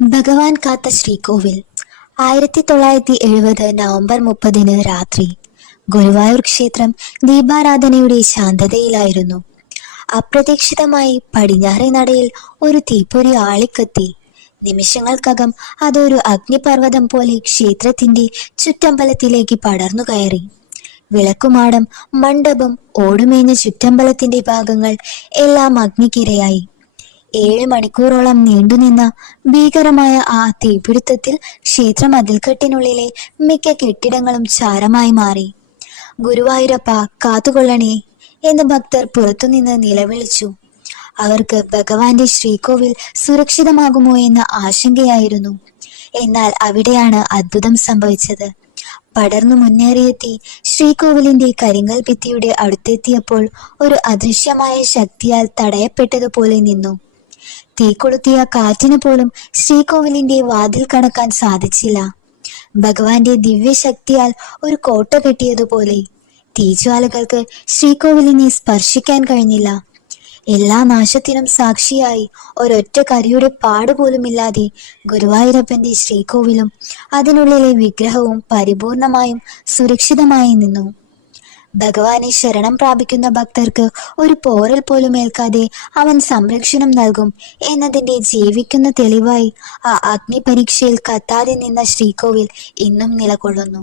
ഭഗവാൻ കാത്ത ശ്രീകോവിൽ. ആയിരത്തി തൊള്ളായിരത്തി എഴുപത് നവംബർ മുപ്പതിന് രാത്രി. ഗുരുവായൂർ ക്ഷേത്രം ദീപാരാധനയുടെ ശാന്തതയിലായിരുന്നു. അപ്രതീക്ഷിതമായി പടിഞ്ഞാറെ നടയിൽ ഒരു തീപ്പൊരി ആളിക്കത്തി. നിമിഷങ്ങൾക്കകം അതൊരു അഗ്നിപർവതം പോലെ ക്ഷേത്രത്തിന്റെ ചുറ്റമ്പലത്തിലേക്ക് പടർന്നു കയറി. വിളക്കുമാടം മണ്ഡപം ഓടുമേഞ്ഞ ചുറ്റമ്പലത്തിന്റെ ഭാഗങ്ങൾ എല്ലാം അഗ്നിക്കിരയായി. ഏഴ് മണിക്കൂറോളം നീണ്ടുനിന്ന ഭീകരമായ ആ തീപിടുത്തത്തിൽ ക്ഷേത്ര മതിൽക്കെട്ടിനുള്ളിലെ മിക്ക കെട്ടിടങ്ങളും ചാരമായി മാറി. ഗുരുവായൂരപ്പ കാത്തുകൊള്ളണേ എന്ന് ഭക്തർ പുറത്തുനിന്ന് നിലവിളിച്ചു. അവർക്ക് ഭഗവാന്റെ ശ്രീകോവിൽ സുരക്ഷിതമാകുമോ എന്ന ആശങ്കയായിരുന്നു. എന്നാൽ അവിടെയാണ് അത്ഭുതം സംഭവിച്ചത്. പടർന്നു മുന്നേറിയെത്തി ശ്രീകോവിലിന്റെ കരിങ്കൽ ഭിത്തിയുടെ അടുത്തെത്തിയപ്പോൾ ഒരു അദൃശ്യമായ ശക്തിയാൽ തടയപ്പെട്ടതുപോലെ നിന്നു. തീ കൊളുത്തിയ കാറ്റിന് പോലും ശ്രീകോവിലിന്റെ വാതിൽ കടക്കാൻ സാധിച്ചില്ല. ഭഗവാന്റെ ദിവ്യശക്തിയാൽ ഒരു കോട്ട കെട്ടിയതുപോലെ തീജ്വാലകൾക്ക് ശ്രീകോവിലിനെ സ്പർശിക്കാൻ കഴിഞ്ഞില്ല. എല്ലാ നാശത്തിനും സാക്ഷിയായി ഒരൊറ്റ കരിയുടെ പാടുപോലുമില്ലാതെ ഗുരുവായൂരപ്പന്റെ ശ്രീകോവിലും അതിനുള്ളിലെ വിഗ്രഹവും പരിപൂർണമായും സുരക്ഷിതമായി നിന്നു. ഭഗവാനെ ശരണം പ്രാപിക്കുന്ന ഭക്തർക്ക് ഒരു പോരൽ പോലും ഏൽക്കാതെ അവൻ സംരക്ഷണം നൽകും എന്നതിന്റെ ജീവിക്കുന്ന തെളിവായി ആ അഗ്നിപരീക്ഷയിൽ കത്താതെ നിന്ന ശ്രീകോവിൽ ഇന്നും നിലകൊള്ളുന്നു.